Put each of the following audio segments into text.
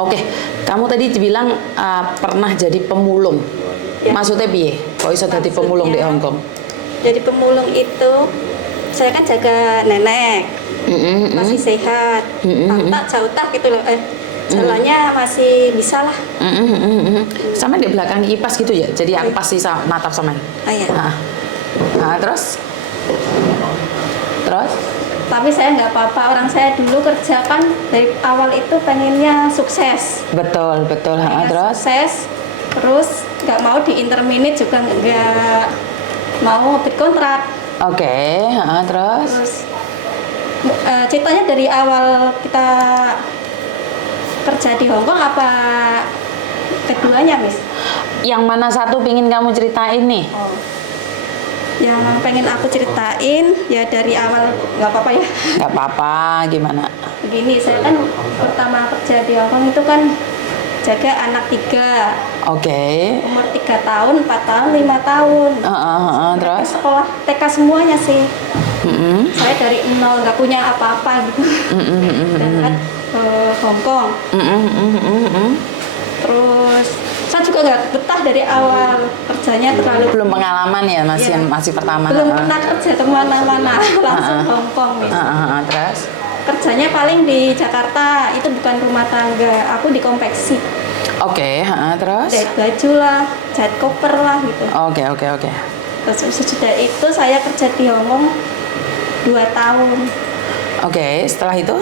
Oke, kamu tadi bilang pernah jadi pemulung. Ya. Maksudnya piye? Kok iso jadi pemulung di Maksudnya, Hong Kong? Jadi pemulung itu saya kan jaga nenek masih sehat, tak jauh tak gitu loh. Jalannya masih bisa lah. Sama di belakang kipas gitu ya. Jadi aku pasti natap sama. Iya. Terus? Tapi saya nggak apa-apa, orang saya dulu kerja kan dari awal itu pengennya sukses. Betul. Terus? Sukses, terus nggak mau di interminate juga nggak mau ngebit kontrak. Oke, terus? Terus ceritanya dari awal kita kerja di Hong Kong apa keduanya, Miss? Yang mana satu pingin kamu ceritain nih? Oh. Yang pengen aku ceritain ya dari awal, nggak apa-apa ya. Gak apa-apa, gimana? Begini, saya kan pertama kerja di Hong Kong itu kan jaga anak 3, Oke. umur 3 tahun, 4 tahun, 5 tahun. Terus? Sekolah TK semuanya sih. Saya dari nol, nggak punya apa-apa gitu. Berangkat ke Hong Kong. Terus saya juga nggak betah dari awal, kerjanya terlalu Belum pengalaman ya, masih pertama. belum pernah kerja kemana-mana, langsung Hong Kong. Terus? Kerjanya paling di Jakarta, itu bukan rumah tangga, aku di konveksi. Oke, terus? Jahit baju lah, jahit koper lah gitu. Oke. Terus sesudah itu saya kerja di Hong Kong 2 tahun. Oke, setelah itu?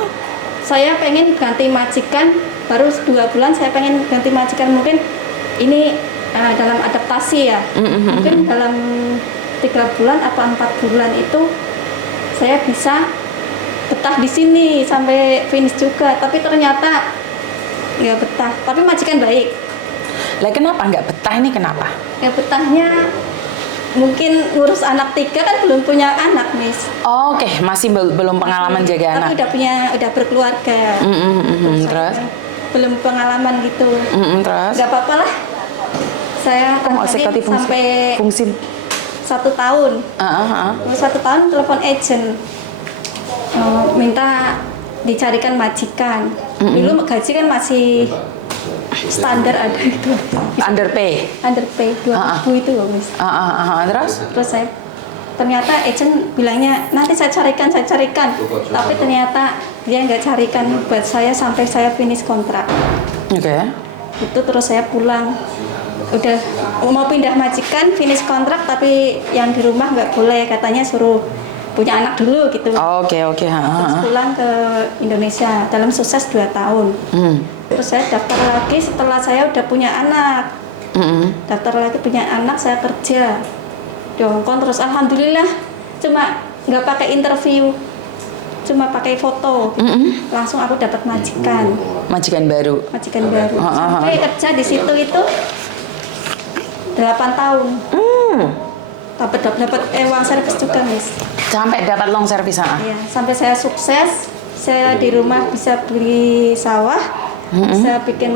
Saya pengen ganti majikan, baru 2 bulan saya pengen ganti majikan, mungkin ini dalam adaptasi ya. Mungkin dalam 3 bulan atau 4 bulan itu saya bisa betah di sini sampai finish juga, tapi ternyata nggak betah. Tapi majikan baik. Lah kenapa nggak betah ini, kenapa? Ya betahnya mungkin ngurus anak 3 kan belum punya anak, Miss. Oke, masih belum pengalaman jaga anak. Tapi udah berkeluarga. Terus? Belum pengalaman gitu. Terus? Nggak apa-apa lah. Saya tadi sampai fungsi 1 tahun. Terus 1 tahun telepon agent. Minta dicarikan majikan. Dulu gaji kan masih standar ada gitu. Underpay 2.000 itu loh, Miss. Terus saya ternyata agent bilangnya nanti saya carikan. Tapi ternyata dia nggak carikan buat saya sampai saya finish kontrak. Oke. Itu terus saya pulang. Udah mau pindah majikan, finish kontrak, tapi yang di rumah nggak boleh, katanya suruh punya anak dulu gitu. Oke. Terus pulang ke Indonesia dalam sukses 2 tahun. Terus saya daftar lagi setelah saya udah punya anak. Daftar lagi punya anak, saya kerja di Hong Kong. Terus alhamdulillah cuma nggak pakai interview, cuma pakai foto, langsung aku dapat majikan baru. Sampai kerja di situ itu 8 tahun. Dapat uang servis juga, Miss. Sampai dapat long service. Iya, sampai saya sukses, saya di rumah bisa beli sawah, bisa bikin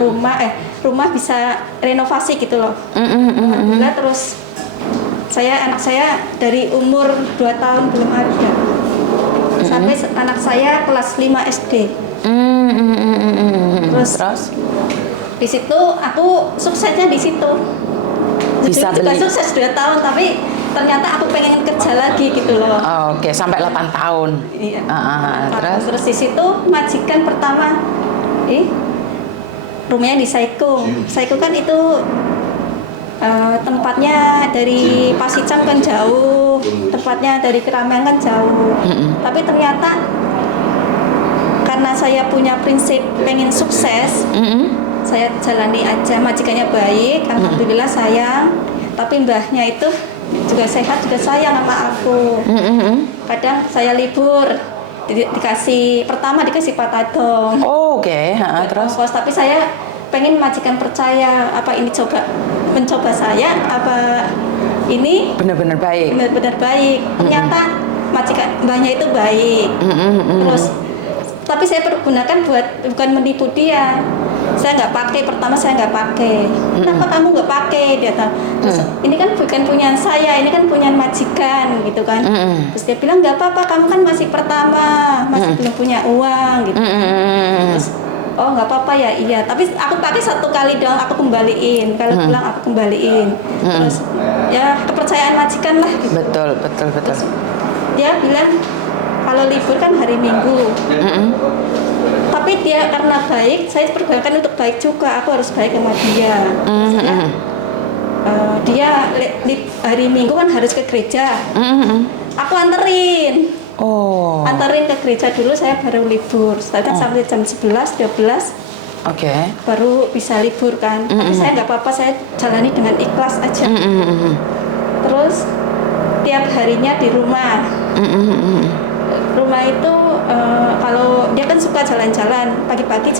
rumah bisa renovasi gitu loh. Alhamdulillah. Terus anak saya dari umur 2 tahun belum ada, sampai anak saya kelas 5 SD. Terus di situ aku suksesnya di situ. Bisa juga beli. Sukses 2 tahun, tapi ternyata aku pengen kerja lagi gitu loh. Oke, sampai 8 tahun. Iya. Terus di situ majikan pertama, rumahnya di Saikung. Saikung kan itu tempatnya dari Pasicam kan jauh, tempatnya dari Keramaian kan jauh. Tapi ternyata karena saya punya prinsip pengen sukses, saya jalani aja. Majikannya baik, alhamdulillah sayang. Tapi mbahnya itu juga sehat, juga sayang sama aku. Kadang saya libur dikasih patadong. Oke. Terus? Tapi saya pengen majikan percaya, apa ini mencoba saya, apa ini benar-benar baik. Ternyata mbahnya itu baik. Terus tapi saya pergunakan bukan menipu dia. Saya nggak pakai, pertama saya nggak pakai. Kenapa kamu nggak pakai? Dia tahu. Terus ini kan bukan punya saya, ini kan punya majikan gitu kan. Terus dia bilang nggak apa-apa, kamu kan masih pertama, masih belum punya uang gitu. Terus Oh nggak apa-apa ya, iya. Tapi aku pakai 1 kali doang, aku kembaliin. Kalau pulang aku kembaliin. Terus ya kepercayaan majikan lah. Gitu. Betul. Terus dia bilang kalau libur kan hari Minggu. Tapi dia karena baik, saya pergunakan untuk baik juga. Aku harus baik sama dia. Dia hari Minggu kan harus ke gereja. Aku anterin. Anterin ke gereja dulu, saya baru libur. Saya kan sampai jam 11, 12. Baru bisa libur kan. Tapi saya nggak apa-apa, saya jalani dengan ikhlas aja. Terus tiap harinya di rumah. Rumah itu kalau dia kan suka jalan-jalan pagi-pagi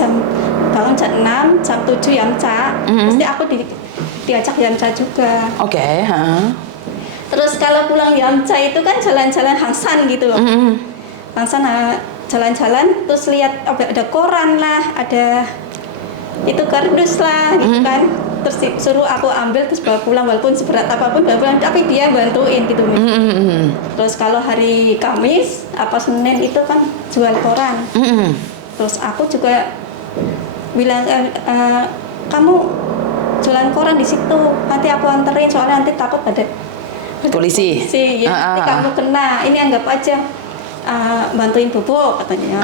bangun jam 6, jam 7 yamca. Pasti aku diajak yamca juga. Terus kalau pulang yamca itu kan jalan-jalan hangsan gitu loh. Hangsan jalan-jalan terus lihat ada koran lah, ada itu kardus lah gitu kan. Terus suruh aku ambil terus bawa pulang, walaupun seberat apapun bawa pulang, tapi dia bantuin gitu. Terus kalau hari Kamis apa Senin itu kan jual koran. Terus aku juga bilang kamu jualan koran di situ, nanti aku anterin soalnya nanti takut ada polisi. Ya, nanti kamu kena, ini anggap aja bantuin bobo katanya.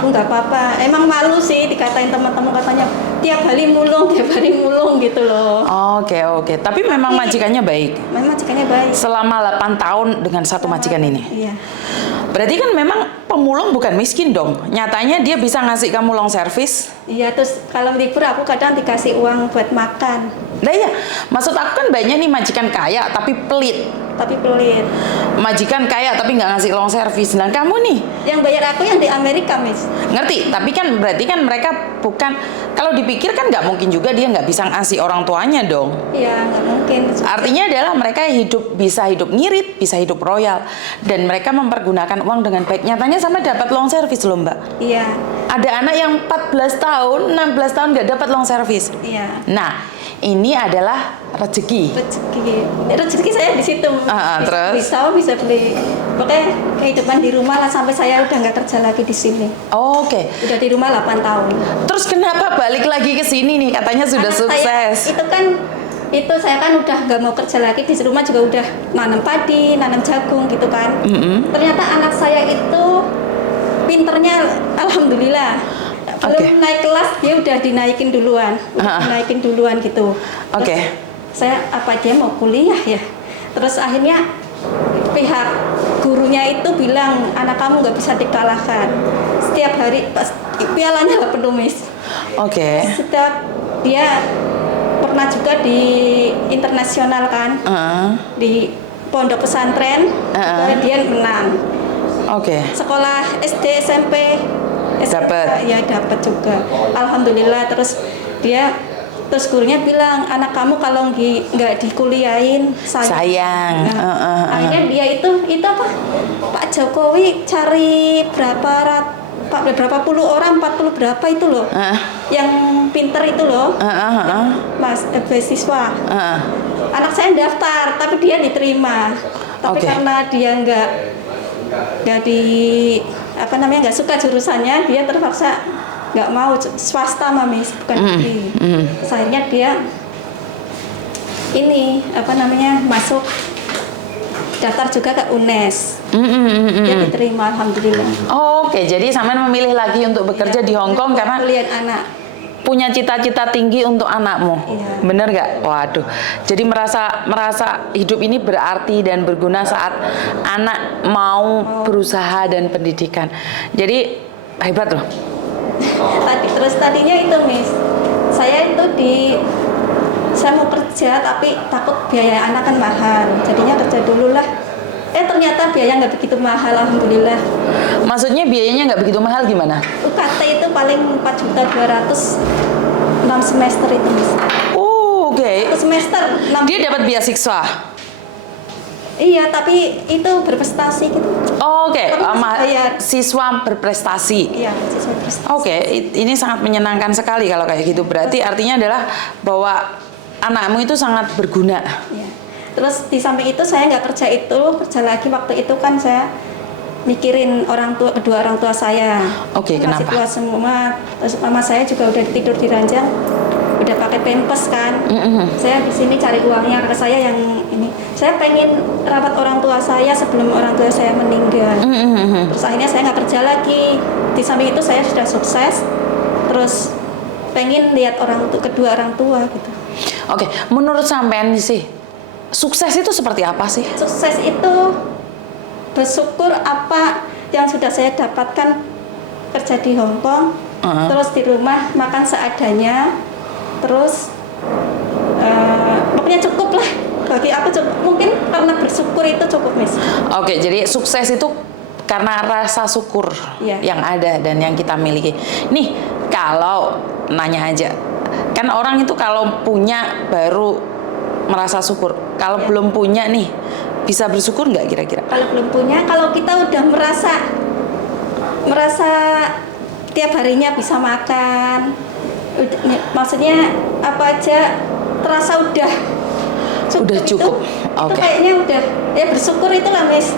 Aku nggak apa-apa. Emang malu sih dikatain teman-teman, katanya tiap hari mulung gitu loh. Oke. Tapi memang majikannya baik. Memang majikannya baik. Selama 8 tahun dengan satu majikan ini. Iya. Berarti kan memang pemulung bukan miskin dong. Nyatanya dia bisa ngasih kamu long service. Iya, terus kalau libur aku kadang dikasih uang buat makan. Nah iya, maksud aku kan banyak nih majikan kaya tapi pelit. Majikan kaya tapi nggak ngasih long service. Dan kamu nih yang bayar aku yang di Amerika, Miss. Ngerti, tapi kan berarti kan mereka bukan, kalau dipikir kan nggak mungkin juga dia nggak bisa ngasih orang tuanya dong. Iya, nggak mungkin. Artinya adalah mereka bisa hidup ngirit, bisa hidup royal, dan mereka mempergunakan uang dengan baik. Nyatanya sama dapat long service loh, Mbak. Iya. Ada anak yang 14 tahun, 16 tahun nggak dapat long service. Iya. Nah, ini adalah rezeki saya di situ. Bisa beli, pokoknya kehidupan di rumah lah sampai saya udah nggak kerja lagi di sini. Oke. Udah di rumah 8 tahun. Terus kenapa balik lagi ke sini nih? Katanya sudah sukses. Saya kan udah nggak mau kerja lagi di rumah, juga udah nanam padi, nanam jagung gitu kan. Ternyata anak saya itu pinternya alhamdulillah. Belum naik kelas dia udah dinaikin duluan gitu. Saya dia mau kuliah ya. Terus akhirnya pihak gurunya itu bilang anak kamu nggak bisa dikalahkan. Setiap hari pialanya lah penuh, Miss. Setiap dia pernah juga di internasional kan, di pondok pesantren, dia menang. Sekolah SD SMP dapat. Ya dapat juga. Alhamdulillah. Terus gurunya bilang anak kamu kalau nggak dikuliahin sayang. Akhirnya dia itu apa? Pak Jokowi cari berapa puluh orang, 40 berapa itu loh, yang pinter itu loh, Mas, beasiswa. Anak saya daftar, tapi dia diterima. Tapi karena dia nggak suka jurusannya, dia terpaksa nggak mau swasta, Mamis, bukan negeri. Akhirnya dia masuk daftar juga ke UNES. Dia diterima, alhamdulillah. Jadi Saman memilih lagi untuk bekerja di Hong Kong karena lihat anak punya cita-cita tinggi untuk anakmu. Bener nggak? Waduh. Jadi merasa hidup ini berarti dan berguna saat anak mau berusaha dan pendidikan. Jadi hebat loh. Tadinya itu, Miss, saya mau kerja tapi takut biaya anak kan mahal, jadinya kerja dulu lah. Ternyata biaya nggak begitu mahal, alhamdulillah. Maksudnya biayanya nggak begitu mahal gimana? UKT itu paling 4.200.000 6 semester itu, Miss. Semester. Dia dapat beasiswa. Iya, tapi itu berprestasi gitu. Siswa berprestasi. Iya, siswa berprestasi. Ini sangat menyenangkan sekali kalau kayak gitu. Berarti artinya adalah bahwa anakmu itu sangat berguna. Iya. Terus di samping itu saya nggak kerja lagi waktu itu kan saya mikirin kedua orang tua saya. Oke, Masih kenapa? tua semua. Terus mama saya juga udah tidur di ranjang, udah pakai pampers kan. Saya di sini cari uangnya, kakak saya yang ini. Saya pengen rawat orang tua saya sebelum orang tua saya meninggal. Terus akhirnya saya nggak kerja lagi. Di samping itu saya sudah sukses. Terus pengen lihat kedua orang tua gitu. Oke, menurut sampean sih, sukses itu seperti apa sih? Sukses itu bersyukur apa yang sudah saya dapatkan, kerja di Hong Kong, terus di rumah makan seadanya, terus pokoknya cukup lah. Bagi aku cukup, mungkin karena bersyukur itu cukup, Miss. Oke, jadi sukses itu karena rasa syukur yang ada dan yang kita miliki. Nih, kalau nanya aja, kan orang itu kalau punya baru merasa syukur. Kalau belum punya nih, bisa bersyukur nggak kira-kira? Kalau belum punya, kalau kita udah merasa tiap harinya bisa makan, maksudnya apa aja terasa udah cukup. Itu kayaknya udah ya bersyukur itulah, Miss.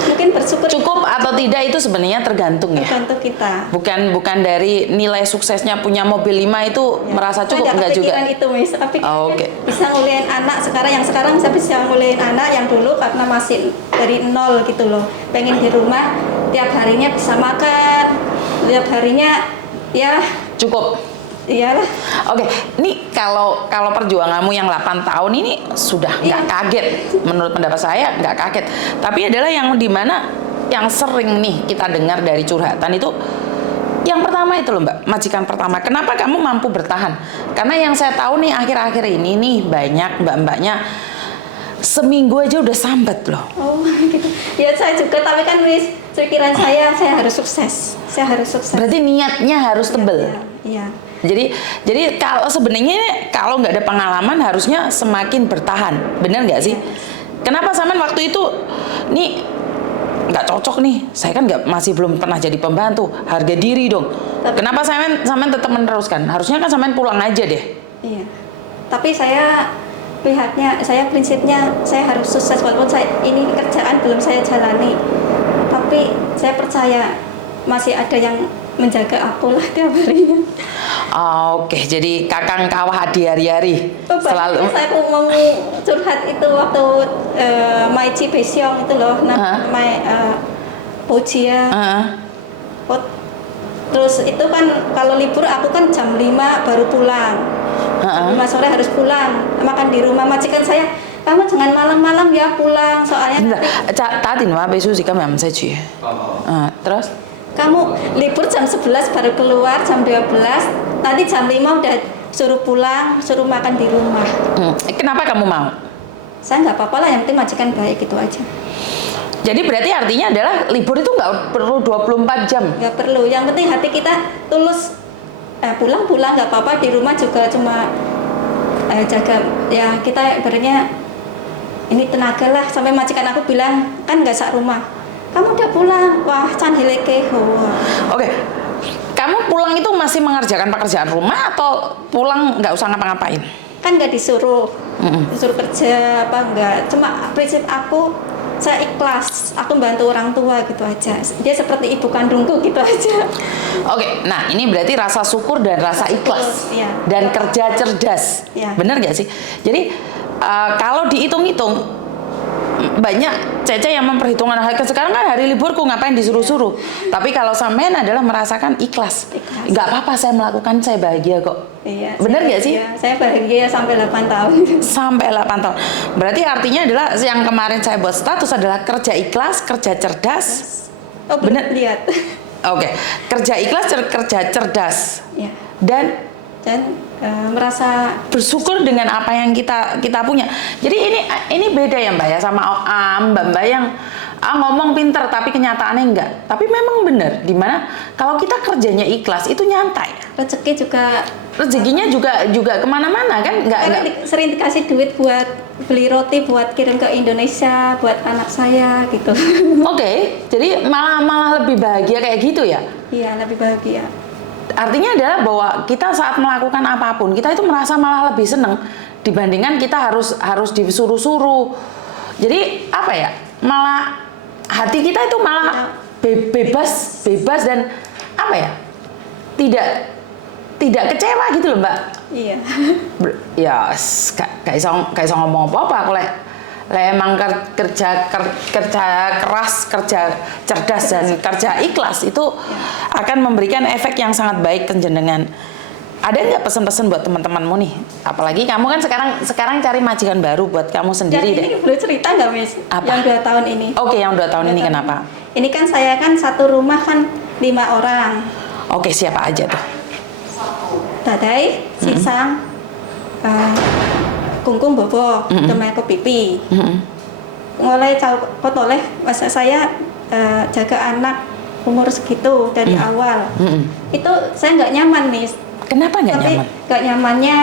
Mungkin bersyukur cukup atau tidak itu sebenarnya tergantung ya. Tergantung kita. Bukan dari nilai suksesnya punya mobil 5 itu merasa cukup, enggak juga. Itu, Miss. Tapi bisa Oke. nguliahin anak yang sekarang saya bisa nguliahin anak, yang dulu karena masih dari nol gitu loh. Pengen di rumah tiap harinya bisa makan, tiap harinya ya cukup. Iyalah. Oke, ini kalau perjuanganmu yang 8 tahun ini sudah nggak kaget. Menurut pendapat saya nggak kaget. Tapi adalah yang dimana yang sering nih kita dengar dari curhatan itu, yang pertama itu loh Mbak, majikan pertama. Kenapa kamu mampu bertahan? Karena yang saya tahu nih akhir-akhir ini nih banyak mbak-mbaknya seminggu aja udah sambat loh. Oh gitu. Ya saya juga, tapi kan Miss, pikiran saya harus sukses. Saya harus sukses. Berarti niatnya harus tebel. Iya. Jadi kalau sebenarnya kalau nggak ada pengalaman harusnya semakin bertahan, bener nggak sih? Kenapa sampean waktu itu nih nggak cocok nih? Saya kan masih belum pernah jadi pembantu, harga diri dong. Kenapa sampean tetap meneruskan? Harusnya kan sampean pulang aja deh. Iya. Tapi saya prinsipnya saya harus sukses walaupun ini kerjaan belum saya jalani. Tapi saya percaya masih ada yang menjaga aku lah tiap harinya. Oke, jadi kakang kawah di hari-hari selalu. Saya mau curhat itu waktu Maici Besyong itu loh, Pojia. Terus itu kan kalau libur aku kan jam 5 baru pulang. Jam 5 sore harus pulang, makan di rumah. Majikan saya, kamu jangan malam-malam ya pulang, soalnya terus kamu libur jam 11 baru keluar, jam 12 nanti jam 5 udah suruh pulang, suruh makan di rumah. Kenapa kamu mau? Saya nggak apa-apa lah, yang penting majikan baik, itu aja. Jadi berarti artinya adalah libur itu nggak perlu 24 jam? Nggak perlu, yang penting hati kita tulus. Pulang nggak apa-apa, di rumah juga cuma jaga, ya kita ibaratnya ini tenaga lah. Sampai majikan aku bilang, kan nggak sak rumah, kamu udah pulang, wah can hilekeho. Oke, kamu pulang itu masih mengerjakan pekerjaan rumah atau pulang nggak usah ngapa-ngapain? Kan nggak disuruh kerja apa enggak, cuma prinsip aku, saya ikhlas, aku bantu orang tua gitu aja. Dia seperti ibu kandungku gitu aja. Oke, nah ini berarti rasa syukur dan rasa ikhlas dan kerja cerdas, bener nggak sih? Jadi kalau dihitung-hitung banyak Cece yang memperhitungkan hal sekarang kan hari liburku ngapain disuruh-suruh. Tapi kalau sampean adalah merasakan ikhlas. Nggak apa-apa saya melakukan, saya bahagia kok. Iya, bener nggak sih? Saya bahagia sampai 8 tahun. Sampai 8 tahun. Berarti artinya adalah yang kemarin saya buat status adalah kerja ikhlas, kerja cerdas. Oh, bener, lihat. Oke, kerja ikhlas, kerja cerdas. Ya. Dan merasa bersyukur dengan apa yang kita punya. Jadi ini beda ya Mbak ya sama Mbak-mbak yang ngomong pinter tapi kenyataannya enggak. Tapi memang benar dimana kalau kita kerjanya ikhlas itu nyantai. Rezekinya juga kemana-mana kan? Enggak. Sering dikasih duit buat beli roti, buat kirim ke Indonesia, buat anak saya gitu. Oke, jadi malah lebih bahagia kayak gitu ya? Iya, lebih bahagia. Artinya adalah bahwa kita saat melakukan apapun kita itu merasa malah lebih seneng dibandingkan kita harus disuruh-suruh. Jadi apa ya? Malah hati kita itu malah bebas dan apa ya? Tidak kecewa gitu loh, Mbak. Iya. Ya, gak iso ngomong apa-apa aku lek emang kerja keras, kerja cerdas dan kerja ikhlas itu akan memberikan efek yang sangat baik ke jenengan. Ada nggak pesan-pesan buat teman-temanmu nih? Apalagi kamu kan sekarang cari majikan baru buat kamu sendiri deh. Ini boleh cerita nggak, Miss? Apa? Yang 2 tahun ini. Oke, yang 2 tahun ini kenapa? Ini kan saya kan satu rumah kan 5 orang. Oke, siapa aja tuh? Dadai, Sinsang, Kungkung Bobo, teman aku Pipi. Mulai cakot oleh masa saya jaga anak umur segitu dari awal. Itu saya nggak nyaman, Miss. Kenapa nggak nyaman? Nggak nyamannya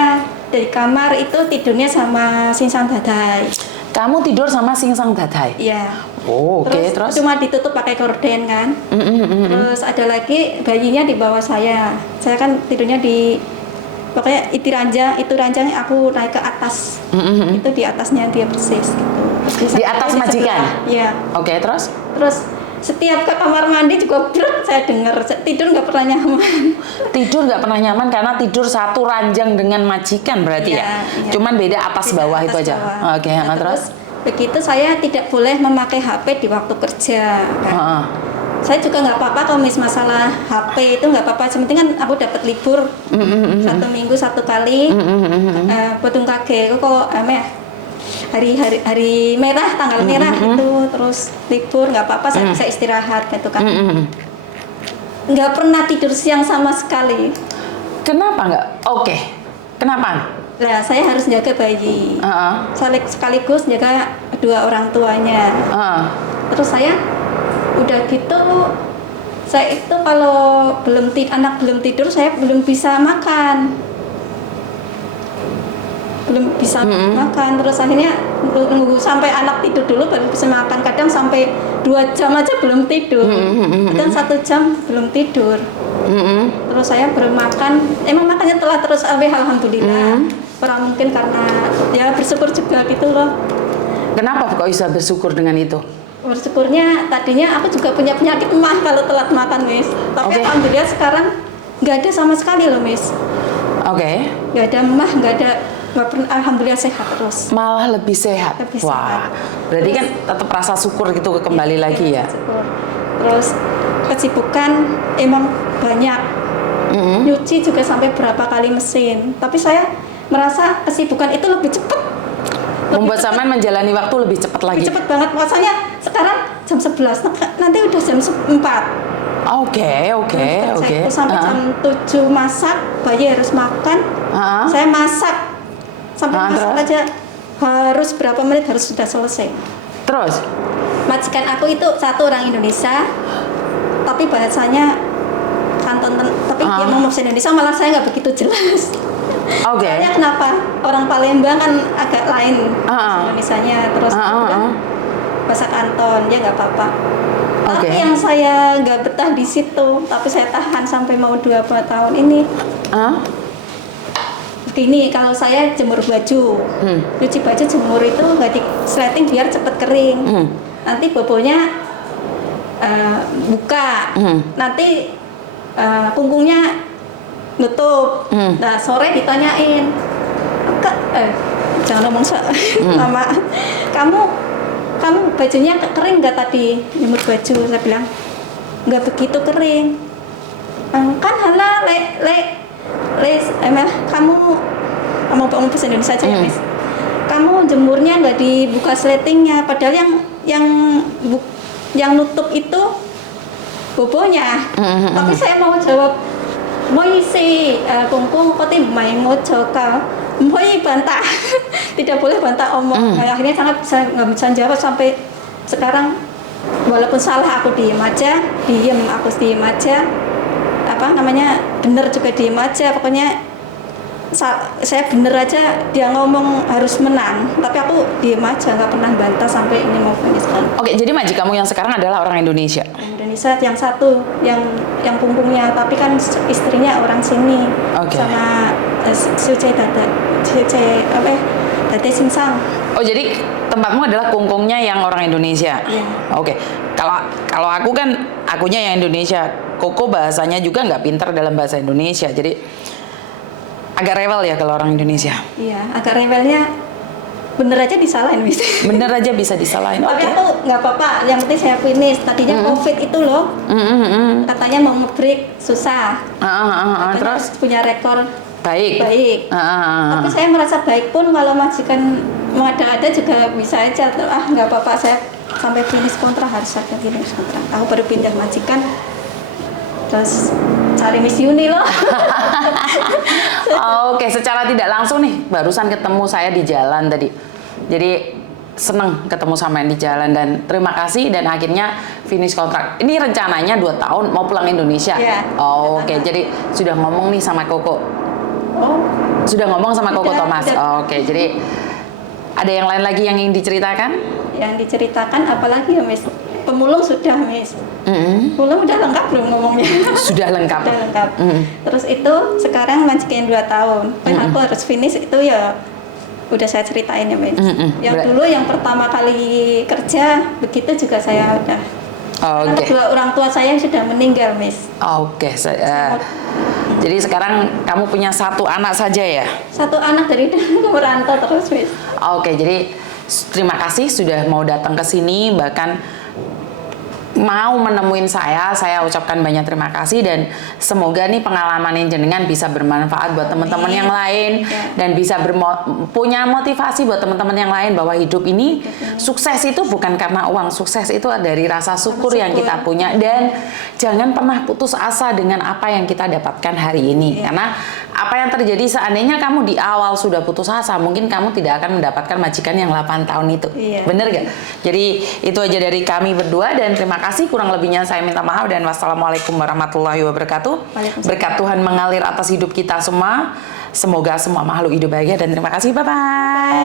dari kamar itu tidurnya sama Sinsang Dadai. Kamu tidur sama Sinsang Dadai? Iya. Oh, oke, terus? Cuma ditutup pakai gorden kan. Terus ada lagi bayinya di bawah saya. Saya kan tidurnya di pokoknya itu ranjang aku naik ke atas. Itu di atasnya dia persis gitu. Di atas majikan? Iya. Oke, terus? Terus setiap ke kamar mandi juga brek saya dengar tidur nggak pernah nyaman. Tidur nggak pernah nyaman karena tidur satu ranjang dengan majikan berarti Iya, ya? iya. Cuman beda atas Beda bawah atas itu aja? bawah. Oke, Nah, terus? begitu saya tidak boleh memakai HP di waktu kerja kan. Saya juga nggak apa-apa kalau masalah HP itu nggak apa-apa. Sementing kan aku dapat libur 1 minggu 1 kali. Potong kage kok hari merah, tanggal merah itu terus libur nggak apa-apa, saya bisa istirahat gitu kan. Nggak pernah tidur siang sama sekali. Kenapa nggak? Oke, kenapa? Nah, saya harus jaga bayi. Sekaligus jaga 2 orang tuanya. Terus saya udah gitu, saya itu kalau anak belum tidur saya belum bisa makan. Makan, terus akhirnya nunggu sampai anak tidur dulu baru bisa makan. Kadang sampai 2 jam aja belum tidur, kadang 1 jam belum tidur. Terus saya belum makan, emang makannya telah terus alhamdulillah. Kurang mungkin karena ya bersyukur juga gitu loh. Kenapa kok bisa bersyukur dengan itu? Bersyukurnya tadinya aku juga punya penyakit emah kalau telat makan, Miss. Tapi alhamdulillah sekarang nggak ada sama sekali loh, Miss. Nggak ada emah, nggak pernah, alhamdulillah sehat terus. Malah lebih sehat. Wah, berarti kan tetap rasa syukur gitu kembali lagi ya. Syukur. Terus kesibukan emang banyak. Nyuci juga sampai berapa kali mesin. Tapi saya merasa kesibukan itu lebih cepat. Membuat sampean menjalani waktu lebih cepat lagi. Lebih cepat banget. Maksudnya sekarang jam 11, nanti udah jam 4. Oke. Sampai jam 7 masak, bayi harus makan. Saya masak. Sampai masak aja harus berapa menit harus sudah selesai. Terus? Majikan aku itu 1 orang Indonesia, tapi bahasanya Kanton, tapi dia ngomong bahasa Indonesia malah saya nggak begitu jelas. Soalnya kenapa? Orang Palembang kan agak lain Indonesianya, terus bahasa Kanton, ya nggak apa-apa. Tapi yang saya nggak betah di situ, tapi saya tahan sampai mau 2 tahun ini. Gini, kalau saya jemur baju, cuci baju jemur itu nggak di sleting biar cepet kering. Nanti bobonya buka, nanti punggungnya nutup. Nah, sore ditanyain, jangan ngomong lama. Kamu bajunya kering nggak tadi jemur baju? Saya bilang nggak begitu kering. Kan hala kamu ngomong bahasa Indonesia aja ya, Miss. Kamu jemurnya nggak dibuka sletingnya, padahal yang nutup itu bobonya. Tapi saya mau jawab, "Moi si kungkung koti mai ngojoka." Moi bantah. Tidak boleh bantah omong. Akhirnya saya nggak bisa jawab sampai sekarang. Walaupun salah aku diem aja. Bener juga diem aja. Pokoknya saya bener aja, dia ngomong harus menang, tapi aku diem aja, nggak pernah bantah sampai ini mau finish. Oke, jadi majikanmu yang sekarang adalah orang Indonesia? Indonesia yang satu, yang punggungnya, tapi kan istrinya orang sini. Sama Dade Sinsang. Oh, jadi tempatmu adalah kungkungnya yang orang Indonesia. Iya. Oke. Kalau aku kan akunya yang Indonesia. Koko bahasanya juga nggak pintar dalam bahasa Indonesia. Jadi agak rewel ya kalau orang Indonesia. Iya, agak rewelnya bener aja disalahin bisa. Bener aja bisa disalahin. Tapi Oke. aku nggak apa-apa, yang penting saya finish. Tadinya COVID itu loh, katanya mau nge-break susah. Katanya Terus punya rekor baik. baik. Tapi saya merasa baik pun kalau majikan mau ada juga bisa aja. Nggak apa-apa, saya sampai finish kontrak harus ada finish kontrak. Aku baru pindah majikan, terus cari Miss Yuni loh. Oke, secara tidak langsung nih, barusan ketemu saya di jalan tadi. Jadi seneng ketemu sama yang di jalan dan terima kasih dan akhirnya finish kontrak. Ini rencananya 2 tahun mau pulang Indonesia. Iya. Oke, jadi sudah ngomong nih sama Koko. Oh, Sudah ngomong sama Koko Sudah, Thomas. sudah. Oke, jadi ada yang lain lagi yang ingin diceritakan? yang diceritakan apalagi ya Miss? Pemulung sudah Miss. Pemulung udah lengkap belum ngomongnya? Sudah lengkap. Udah lengkap. Terus itu sekarang majikan 2 tahun. Kan aku harus finish itu ya udah saya ceritain ya Miss. Yang dulu yang pertama kali kerja begitu juga saya udah. Karena Oke. kedua orang tua saya sudah meninggal Miss. Oke, jadi sekarang kamu punya 1 anak saja ya? 1 anak dari dulu merantau terus Miss. Oke, jadi terima kasih sudah mau datang ke sini, bahkan mau menemuin saya ucapkan banyak terima kasih dan semoga nih pengalaman yang jenengan bisa bermanfaat buat teman-teman yang lain dan bisa punya motivasi buat teman-teman yang lain bahwa hidup ini sukses itu bukan karena uang, sukses itu dari rasa syukur yang kita punya dan jangan pernah putus asa dengan apa yang kita dapatkan hari ini karena apa yang terjadi seandainya kamu di awal sudah putus asa mungkin kamu tidak akan mendapatkan majikan yang 8 tahun itu. Bener gak? Jadi itu aja dari kami berdua dan terima kasih, kurang lebihnya saya minta maaf dan wassalamualaikum warahmatullahi wabarakatuh. Berkat Tuhan mengalir atas hidup kita semua. Semoga semua makhluk hidup bahagia dan terima kasih. Bye-bye.